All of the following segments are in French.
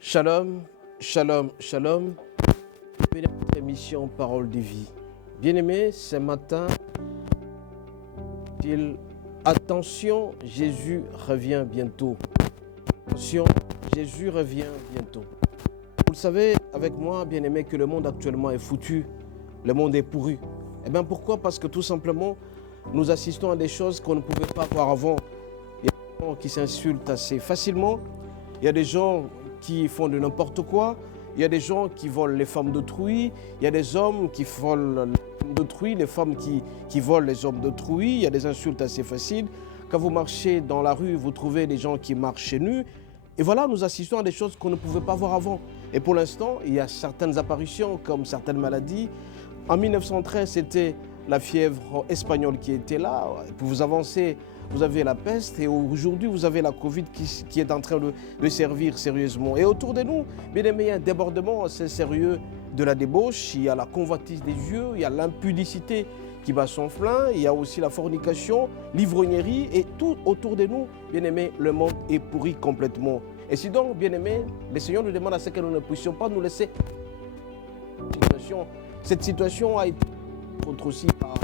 Shalom, shalom, shalom. Bienvenue à notre émission Parole de vie. Bien-aimés, ce matin, attention, Jésus revient bientôt. Attention, Jésus revient bientôt. Vous le savez avec moi, bien-aimés, que le monde actuellement est foutu. Le monde est pourri. Eh bien pourquoi? Parce que tout simplement, nous assistons à des choses qu'on ne pouvait pas voir avant. Il y a des gens qui s'insultent assez facilement. Il y a des gens qui font de n'importe quoi. Il y a des gens qui volent les femmes d'autrui. Il y a des hommes qui volent les femmes d'autrui, les femmes qui volent les hommes d'autrui. Il y a des insultes assez faciles. Quand vous marchez dans la rue, vous trouvez des gens qui marchent nus. Et voilà, nous assistons à des choses qu'on ne pouvait pas voir avant. Et pour l'instant, il y a certaines apparitions comme certaines maladies. En 1913, c'était la fièvre espagnole qui était là. Pour vous avancer, vous avez la peste et aujourd'hui, vous avez la Covid qui est en train de servir sérieusement. Et autour de nous, bien aimé, il y a un débordement assez sérieux de la débauche. Il y a la convoitise des yeux, il y a l'impudicité qui bat son plein, il y a aussi la fornication, l'ivrognerie et tout autour de nous, bien aimé, le monde est pourri complètement. Et si donc, bien aimé, le Seigneur nous demande à ce que nous ne puissions pas nous laisser cette situation a été aussi par...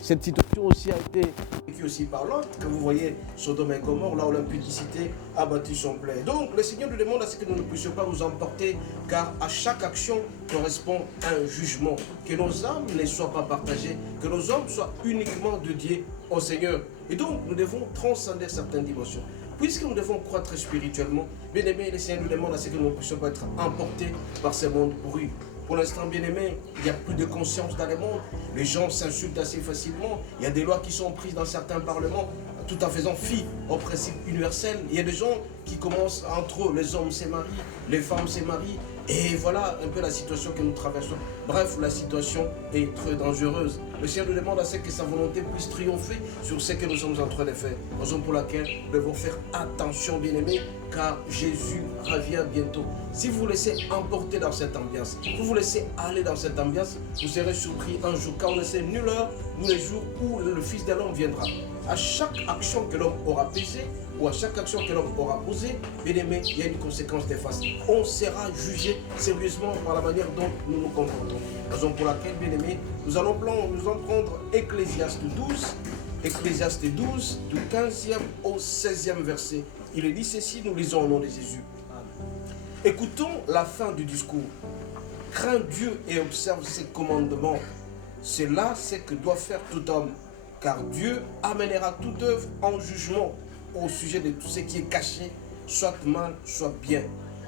Cette situation aussi a été vécue aussi par l'autre, que vous voyez Sodome et Gomorrhe, là où l'impudicité a battu son plein. Donc le Seigneur nous demande à ce que nous ne puissions pas nous emporter, car à chaque action correspond un jugement. Que nos âmes ne soient pas partagées, que nos âmes soient uniquement dédiées au Seigneur. Et donc nous devons transcender certaines dimensions. Puisque nous devons croître spirituellement, bien aimé, le Seigneur nous demande à ce que nous ne puissions pas être emportés par ce monde pourri. Pour l'instant, bien aimé, il n'y a plus de conscience dans le monde. Les gens s'insultent assez facilement. Il y a des lois qui sont prises dans certains parlements tout en faisant fi au principe universel. Il y a des gens qui commencent entre eux, les hommes se marient, les femmes se marient. Et voilà un peu la situation que nous traversons. Bref, la situation est très dangereuse. Le Seigneur nous demande à ce que sa volonté puisse triompher sur ce que nous sommes en train de faire. Raison pour laquelle nous devons faire attention, bien-aimés, car Jésus revient bientôt. Si vous vous laissez emporter dans cette ambiance, vous vous laissez aller dans cette ambiance, vous serez surpris un jour, car on ne sait nulle heure, ni le jour où le Fils de l'homme viendra. À chaque action que l'homme aura pesée, ou à chaque action que l'homme aura posée, bien aimé, il y a une conséquence néfaste. On sera jugé sérieusement par la manière dont nous nous comportons. Raison pour laquelle, bien aimé, nous allons prendre Ecclésiaste 12, du 15e au 16e verset. Il est dit ceci, nous lisons au nom de Jésus. Écoutons la fin du discours. Crains Dieu et observe ses commandements. C'est là ce que doit faire tout homme. Car Dieu amènera toute œuvre en jugement au sujet de tout ce qui est caché, soit mal, soit bien.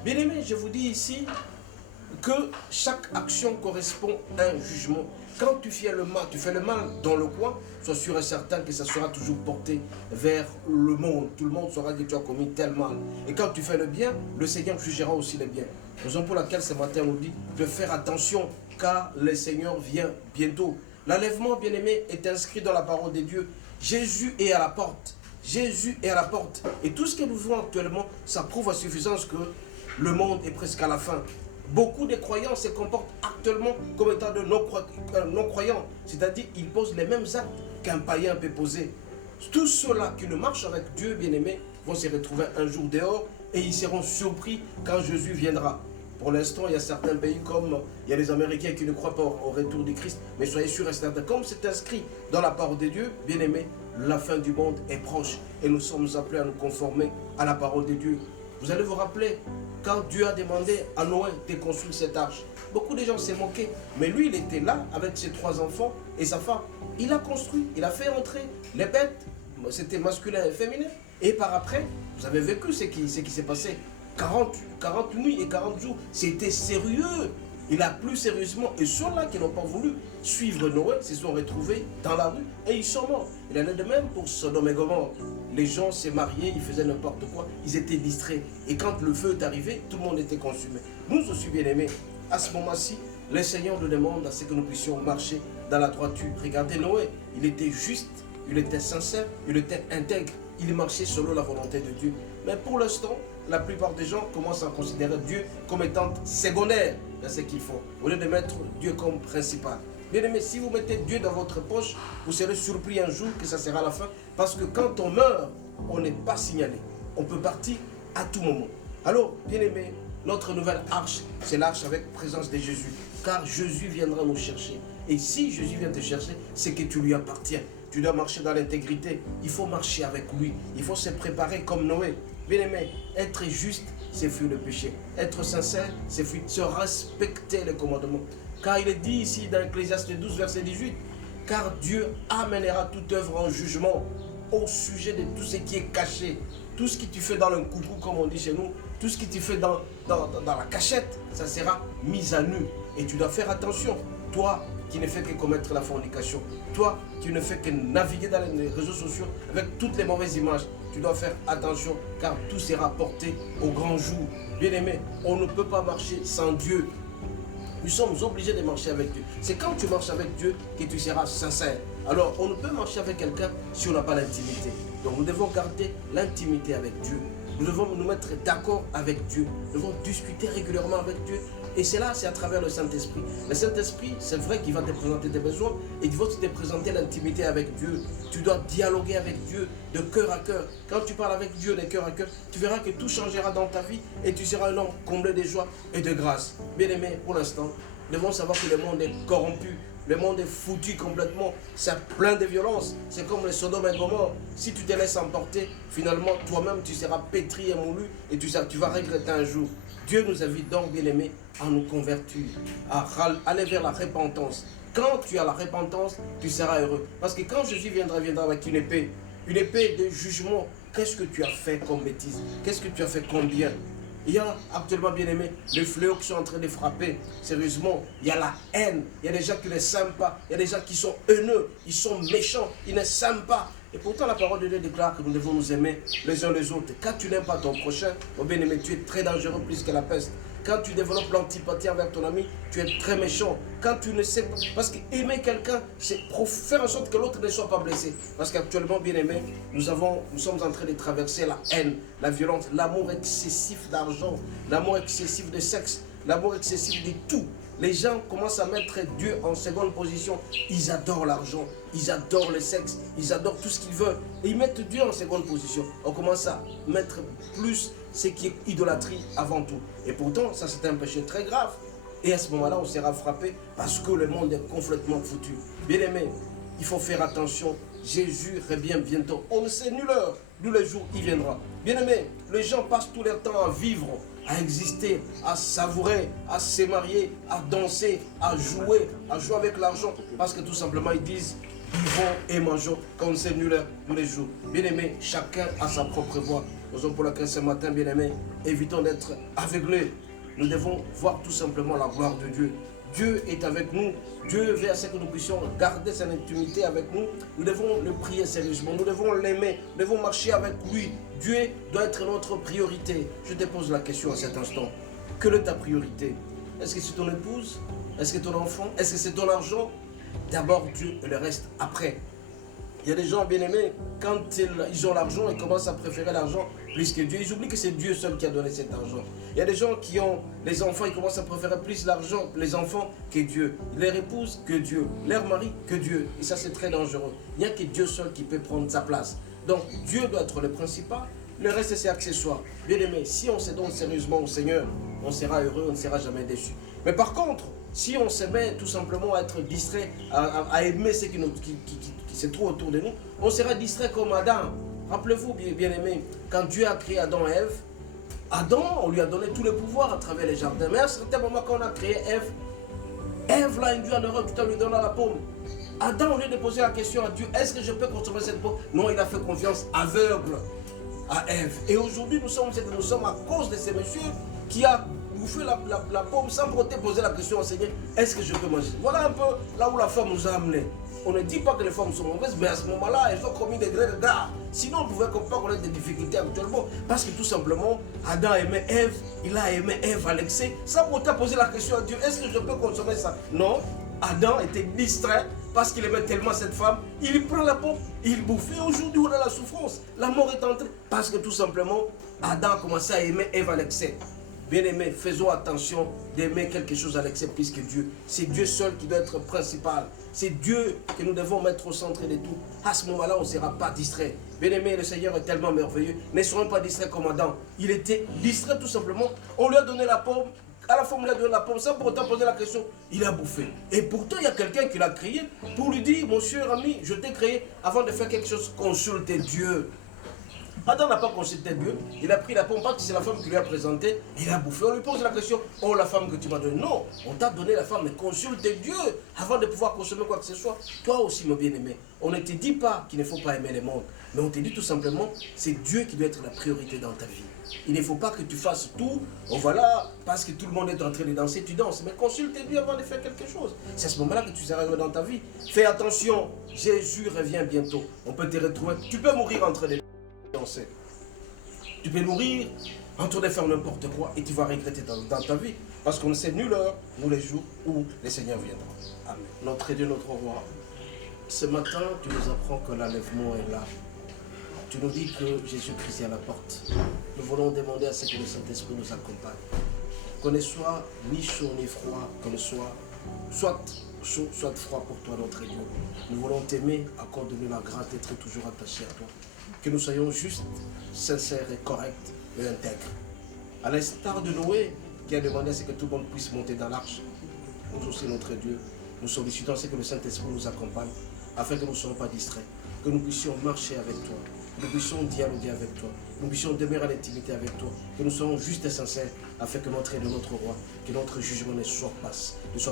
Bien-aimés, je vous dis ici que chaque action correspond à un jugement. Quand tu fais le mal dans le coin, sois sûr et certain que ça sera toujours porté vers le monde. Tout le monde saura que tu as commis tel mal. Et quand tu fais le bien, le Seigneur jugera aussi le bien. Raison pour laquelle ce matin on nous dit de faire attention, car le Seigneur vient bientôt. L'enlèvement, bien-aimé, est inscrit dans la parole de Dieu. Jésus est à la porte. Jésus est à la porte. Et tout ce que nous voyons actuellement, ça prouve à suffisance que le monde est presque à la fin. Beaucoup de croyants se comportent actuellement comme étant de non-croyants. C'est-à-dire qu'ils posent les mêmes actes qu'un païen peut poser. Tous ceux-là qui ne marchent avec Dieu, bien-aimé, vont se retrouver un jour dehors et ils seront surpris quand Jésus viendra. Pour l'instant, il y a certains pays comme il y a les Américains qui ne croient pas au retour du Christ. Mais soyez sûrs et certains, comme c'est inscrit dans la parole de Dieu, bien aimé, la fin du monde est proche. Et nous sommes appelés à nous conformer à la parole de Dieu. Vous allez vous rappeler, quand Dieu a demandé à Noé de construire cette arche, beaucoup de gens s'est moqué. Mais lui, il était là avec ses 3 enfants et sa femme. Il a construit, il a fait entrer les bêtes. C'était masculin et féminin. Et par après, vous avez vécu ce qui s'est passé. 40 nuits et 40 jours, c'était sérieux. Il a plu sérieusement. Et ceux-là qui n'ont pas voulu suivre Noé se sont retrouvés dans la rue et ils sont morts. Il en est de même pour Sodome et Gomorrhe. Les gens s'est mariés, ils faisaient n'importe quoi, ils étaient distraits. Et quand le feu est arrivé, tout le monde était consumé. Nous aussi, bien-aimés, à ce moment-ci, le Seigneur nous demande à ce que nous puissions marcher dans la droiture. Regardez Noé, il était juste, il était sincère, il était intègre. Il marchait selon la volonté de Dieu. Mais pour l'instant, la plupart des gens commencent à considérer Dieu comme étant secondaire dans ce qu'ils font, au lieu de mettre Dieu comme principal. Bien aimé, si vous mettez Dieu dans votre poche, vous serez surpris un jour que ça sera la fin, parce que quand on meurt, on n'est pas signalé. on peut partir à tout moment. Alors, bien aimé, notre nouvelle arche, c'est l'arche avec présence de Jésus. Car Jésus viendra nous chercher. Et si Jésus vient te chercher, c'est que tu lui appartiens. Tu dois marcher dans l'intégrité. Il faut marcher avec lui. Il faut se préparer comme Noé. Bien aimé, être juste, c'est fuir le péché. Être sincère, c'est fuir, se respecter les commandements. Car il est dit ici dans Ecclésiaste 12, verset 18, car Dieu amènera toute œuvre en jugement au sujet de tout ce qui est caché. Tout ce que tu fais dans le coucou, comme on dit chez nous, tout ce que tu fais dans la cachette, ça sera mis à nu. Et tu dois faire attention. Toi qui ne fais que commettre la fornication, toi qui ne fais que naviguer dans les réseaux sociaux avec toutes les mauvaises images, tu dois faire attention car tout sera porté au grand jour. Bien aimé, on ne peut pas marcher sans Dieu. Nous sommes obligés de marcher avec Dieu. C'est quand tu marches avec Dieu que tu seras sincère. Alors, on ne peut marcher avec quelqu'un si on n'a pas l'intimité. Donc, nous devons garder l'intimité avec Dieu. Nous devons nous mettre d'accord avec Dieu. Nous devons discuter régulièrement avec Dieu. Et cela, c'est à travers le Saint-Esprit. Le Saint-Esprit, c'est vrai qu'il va te présenter tes besoins et il va te présenter l'intimité avec Dieu. Tu dois dialoguer avec Dieu de cœur à cœur. Quand tu parles avec Dieu de cœur à cœur, tu verras que tout changera dans ta vie et tu seras un homme comblé de joie et de grâce. Bien aimé, pour l'instant, nous devons savoir que le monde est corrompu. Le monde est foutu complètement, c'est plein de violence, c'est comme les Sodome et Gomorrhe. Si tu te laisses emporter, finalement toi-même tu seras pétri et moulu et tu vas regretter un jour. Dieu nous invite donc, bien aimés, à nous convertir, à aller vers la repentance. Quand tu as la repentance, tu seras heureux. Parce que quand Jésus viendra avec une épée de jugement. Qu'est-ce que tu as fait comme bêtise? Qu'est-ce que tu as fait comme bien? Il y a actuellement, bien aimé, les fléaux qui sont en train de frapper. Sérieusement, il y a la haine. Il y a des gens qui ne s'aiment pas. Il y a des gens qui sont haineux. Ils sont méchants. Ils ne s'aiment pas. Et pourtant, la parole de Dieu déclare que nous devons nous aimer les uns les autres. Quand tu n'aimes pas ton prochain, mon bien aimé, tu es très dangereux plus que la peste. Quand tu développes l'antipathie envers ton ami, tu es très méchant. Quand tu ne sais pas... Parce qu'aimer quelqu'un, c'est pour faire en sorte que l'autre ne soit pas blessé. Parce qu'actuellement, bien aimé, nous sommes en train de traverser la haine, la violence, l'amour excessif d'argent, l'amour excessif de sexe, l'amour excessif de tout. Les gens commencent à mettre Dieu en seconde position. Ils adorent l'argent, ils adorent le sexe, ils adorent tout ce qu'ils veulent. Et ils mettent Dieu en seconde position. On commence à mettre plus ce qui est idolâtrie avant tout. Et pourtant, ça c'est un péché très grave. Et à ce moment-là, on sera frappé parce que le monde est complètement foutu. Bien aimé, il faut faire attention. Jésus revient bientôt. On ne sait nulle heure, d'où le jour il viendra. Bien aimé, les gens passent tout leur temps à vivre, à exister, à savourer, à se marier, à danser, à jouer avec l'argent. Parce que tout simplement, ils disent, vivons et mangeons, quand on ne sait nulle heure, tous les jours. Bien aimé, chacun a sa propre voie. Raison pour laquelle ce matin, bien aimé, évitons d'être aveuglés. Nous devons voir tout simplement la gloire de Dieu. Dieu est avec nous. Dieu veut à ce que nous puissions garder son intimité avec nous. Nous devons le prier sérieusement. Nous devons l'aimer. Nous devons marcher avec lui. Dieu doit être notre priorité. Je te pose la question à cet instant. Quelle est ta priorité? Est-ce que c'est ton épouse? Est-ce que c'est ton enfant? Est-ce que c'est ton argent? D'abord Dieu et le reste après. Il y a des gens bien aimés, quand ils ont l'argent, ils commencent à préférer l'argent plus que Dieu. Ils oublient que c'est Dieu seul qui a donné cet argent. Il y a des gens qui ont les enfants, ils commencent à préférer plus l'argent, les enfants, que Dieu. Leur épouse que Dieu. Leur mari que Dieu. Et ça, c'est très dangereux. Il n'y a que Dieu seul qui peut prendre sa place. Donc, Dieu doit être le principal. Le reste, c'est accessoire. Bien aimé, si on se donne sérieusement au Seigneur, on sera heureux, on ne sera jamais déçu. Mais par contre, si on se met tout simplement à être distrait, à aimer ce qui se trouve autour de nous, on sera distrait comme Adam. Rappelez-vous, bien aimé, quand Dieu a créé Adam et Ève, Adam, on lui a donné tout le pouvoir à travers les jardins. Mais à un certain moment, quand on a créé Ève, Ève l'a induit en erreur tout en lui donnant la pomme. Adam, au lieu de poser la question à Dieu, est-ce que je peux consommer cette pomme? Non, il a fait confiance aveugle à Ève. Et aujourd'hui, nous sommes à cause de ces messieurs qui a bouffé la pomme sans poser la question au Seigneur, est-ce que je peux manger? Voilà un peu là où la femme nous a amenés. On ne dit pas que les femmes sont mauvaises, mais à ce moment-là, elles ont commis des grès de gars. Sinon, on pouvait pas connaître des difficultés actuellement. Parce que tout simplement, Adam aimait Ève, il a aimé Ève à l'excès, sans pourtant poser la question à Dieu, est-ce que je peux consommer ça? Non, Adam était distrait parce qu'il aimait tellement cette femme. Il prend la pomme, il bouffe. Et aujourd'hui, on a la souffrance. La mort est entrée. Parce que tout simplement, Adam a commencé à aimer Ève à l'excès. Bien-aimés, faisons attention d'aimer quelque chose à l'excès plus que Dieu. C'est Dieu seul qui doit être principal. C'est Dieu que nous devons mettre au centre de tout. À ce moment-là, on ne sera pas distrait. Bien-aimés, le Seigneur est tellement merveilleux. Ne serons pas distraits comme Adam. Il était distrait tout simplement. On lui a donné la pomme. À la fois, on lui a donné la pomme sans pour autant poser la question. Il a bouffé. Et pourtant, il y a quelqu'un qui l'a créé pour lui dire, mon cher ami, je t'ai créé avant de faire quelque chose, consulte Dieu. Adam n'a pas consulté Dieu, il a pris la pomme parce que c'est la femme qui lui a présenté, il a bouffé. On lui pose la question, oh la femme que tu m'as donnée. Non, on t'a donné la femme, mais consulte Dieu avant de pouvoir consommer quoi que ce soit. Toi aussi, mon bien-aimé, on ne te dit pas qu'il ne faut pas aimer le monde, mais on te dit tout simplement, c'est Dieu qui doit être la priorité dans ta vie. Il ne faut pas que tu fasses tout, oh voilà, parce que tout le monde est en train de danser, tu danses. Mais consulte Dieu avant de faire quelque chose. C'est à ce moment-là que tu seras heureux dans ta vie. Fais attention, Jésus revient bientôt. On peut te retrouver, tu peux mourir entre les danser. Tu peux mourir en train de faire n'importe quoi et tu vas regretter dans ta vie. Parce qu'on ne sait nulle heure, nous les jours où le Seigneur viendra. Amen. Notre Dieu, notre roi, ce matin, tu nous apprends que l'enlèvement est là. Tu nous dis que Jésus-Christ est à la porte. Nous voulons demander à ce que le Saint-Esprit nous accompagne. Qu'on ne soit ni chaud ni froid, qu'on ne soit soit chaud, soit froid pour toi, notre Dieu. Nous voulons t'aimer, accorde-nous la grâce d'être toujours attachés à toi. Que nous soyons justes, sincères et corrects et intègres. À l'instar de Noé, qui a demandé à ce que tout le monde puisse monter dans l'arche. Nous aussi, notre Dieu, nous sollicitons à ce que le Saint-Esprit nous accompagne, afin que nous ne soyons pas distraits, que nous puissions marcher avec toi, que nous puissions dialoguer avec toi, que nous puissions demeurer en intimité avec toi, que nous soyons justes et sincères, afin que notre aide, notre roi, que notre jugement ne soit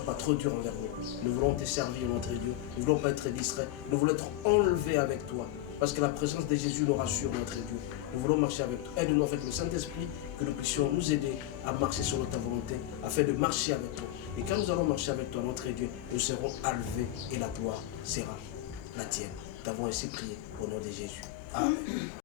pas trop dur envers nous. Nous voulons te servir, notre Dieu, nous ne voulons pas être distraits, nous voulons être enlevés avec toi. Parce que la présence de Jésus nous rassure, notre Dieu. Nous voulons marcher avec toi. Aide-nous avec le Saint-Esprit, que nous puissions nous aider à marcher sur ta volonté, afin de marcher avec toi. Et quand nous allons marcher avec toi, notre Dieu, nous serons enlevés et la gloire sera la tienne. Nous t'avons ainsi prié au nom de Jésus. Amen.